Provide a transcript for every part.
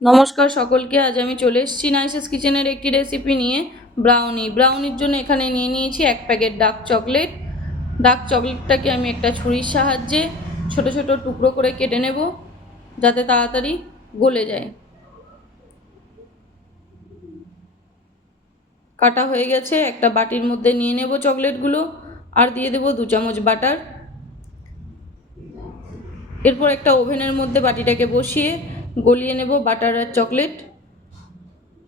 নমস্কার সকলকে। আজ আমি চলে এসেছি নাইসেস কিচেনের একটি রেসিপি নিয়ে, ব্রাউনির জন্য এখানে নিয়ে নিয়েছি 1 প্যাকেট ডার্ক চকলেট। ডার্ক চকলেটটাকে আমি একটা ছুরির সাহায্যে ছোট ছোট টুকরো করে কেটে নেব, যাতে তাড়াতাড়ি গলে যায়। কাটা হয়ে গেছে। একটা বাটির মধ্যে নিয়ে নেব চকলেটগুলো, আর দিয়ে দেব 2 চামচ বাটার। এরপর একটা ওভেনের মধ্যে বাটিটাকে বসিয়ে গলিয়ে নেব বাটার আর চকলেট।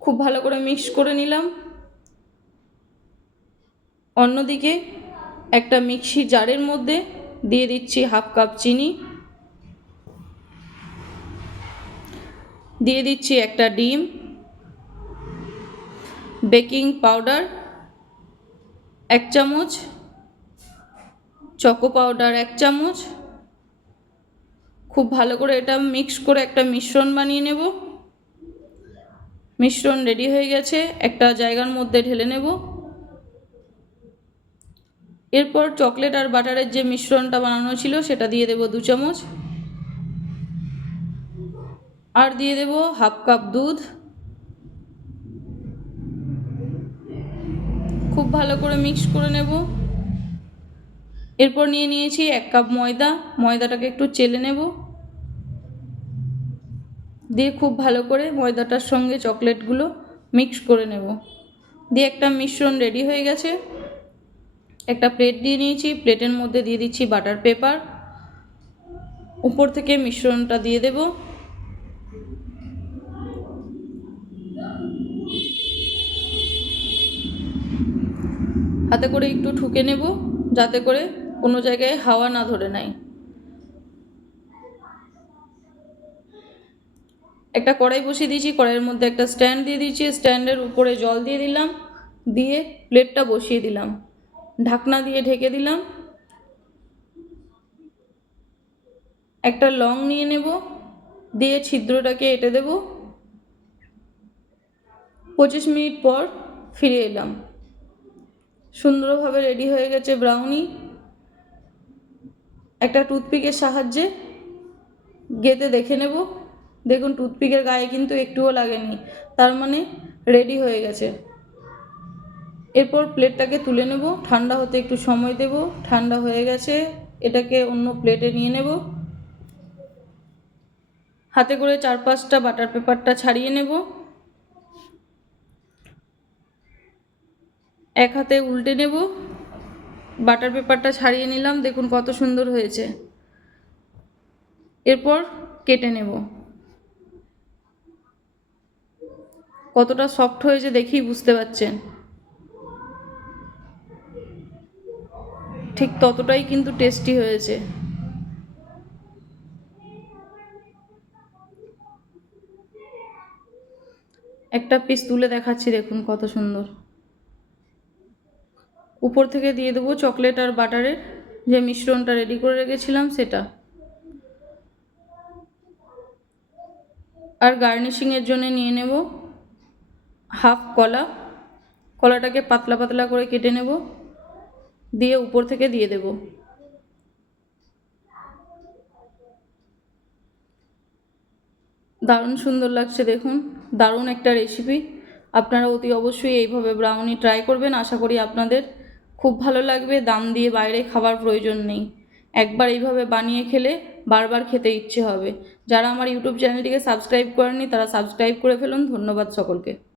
খুব ভালো করে মিক্স করে নিলাম। অন্যদিকে একটা মিক্সি জারের মধ্যে দিয়ে দিচ্ছি 1/2 কাপ চিনি, দিয়ে দিচ্ছি একটা ডিম, বেকিং পাউডার 1 চামচ, চকো পাউডার 1 চামচ। খুব ভালো করে এটা মিক্স করে একটা মিশ্রণ বানিয়ে নেব। মিশ্রণ রেডি হয়ে গেছে, একটা জায়গার মধ্যে ঢেলে নেব। এরপর চকলেট আর বাটারের যে মিশ্রণটা বানানো ছিল সেটা দিয়ে দেব 2 চামচ, আর দিয়ে দেব 1/2 কাপ দুধ। খুব ভালো করে মিক্স করে নেব। এরপর নিয়ে নিয়েছি 1 কাপ ময়দাটাকে একটু চেলে নেব, দিয়ে খুব ভালো করে ময়দাটার সঙ্গে চকলেটগুলো মিক্স করে নেব। দিয়ে একটা মিশ্রণ রেডি হয়ে গেছে। একটা প্লেট দিয়ে নিয়েছি, প্লেটের মধ্যে দিয়ে দিচ্ছি বাটার পেপার, উপর থেকে মিশ্রণটা দিয়ে দেব। হাতে করে একটু ঠুকে নেব, যাতে করে কোনো জায়গায় হাওয়া না ধরে নেয়। একটা কড়াই বসিয়ে দিয়েছি, কড়াইয়ের মধ্যে একটা স্ট্যান্ড দিয়ে দিয়েছি, স্ট্যান্ডের উপরে জল দিয়ে দিলাম, দিয়ে প্লেটটা বসিয়ে দিলাম, ঢাকনা দিয়ে ঢেকে দিলাম। একটা লং নিয়ে নেব, দিয়ে ছিদ্রটাকে এঁটে দেব। 25 মিনিট পর ফিরে এলাম। সুন্দরভাবে রেডি হয়ে গেছে ব্রাউনি। একটা টুথপিকের সাহায্যে গেঁথে দেখে নেব। দেখুন, টুথপিকের গায়ে কিন্তু একটুও লাগেনি, তার মানে রেডি হয়ে গেছে। এরপর প্লেটটাকে তুলে নেব, ঠান্ডা হতে একটু সময় দেব। ঠান্ডা হয়ে গেছে, এটাকে অন্য প্লেটে নিয়ে নেব। হাতে করে 4-5টা বাটার পেপারটা ছাড়িয়ে নেব। এক হাতে উল্টে নেব, বাটার পেপারটা ছাড়িয়ে নিলাম। দেখুন কত সুন্দর হয়েছে। এরপর কেটে নেব। কতটা সফট হয়েছে দেখেই বুঝতে পারছেন, ঠিক ততটাই কিন্তু টেস্টি হয়েছে। একটা পিস তুলে দেখাচ্ছি, দেখুন কত সুন্দর। উপর থেকে দিয়ে দেবো চকলেট আর বাটারের যে মিশ্রণটা রেডি করে রেখেছিলাম সেটা। আর গার্নিশিংয়ের জন্য নিয়ে নেব 1/2 কলা। কলাটাকে পাতলা পাতলা করে কেটে নেব, দিয়ে উপর থেকে দিয়ে দেব। দারুণ সুন্দর লাগছে দেখুন, দারুণ একটা রেসিপি। আপনারা অতি অবশ্যই এইভাবে ব্রাউনি ট্রাই করবেন। আশা করি আপনাদের খুব ভালো লাগবে। দাম দিয়ে বাইরে খাবার প্রয়োজন নেই, একবার এইভাবে বানিয়ে খেলে বারবার খেতে ইচ্ছে হবে। যারা আমার ইউটিউব চ্যানেলটিকে সাবস্ক্রাইব করেননি তারা সাবস্ক্রাইব করে ফেলুন। ধন্যবাদ সকলকে।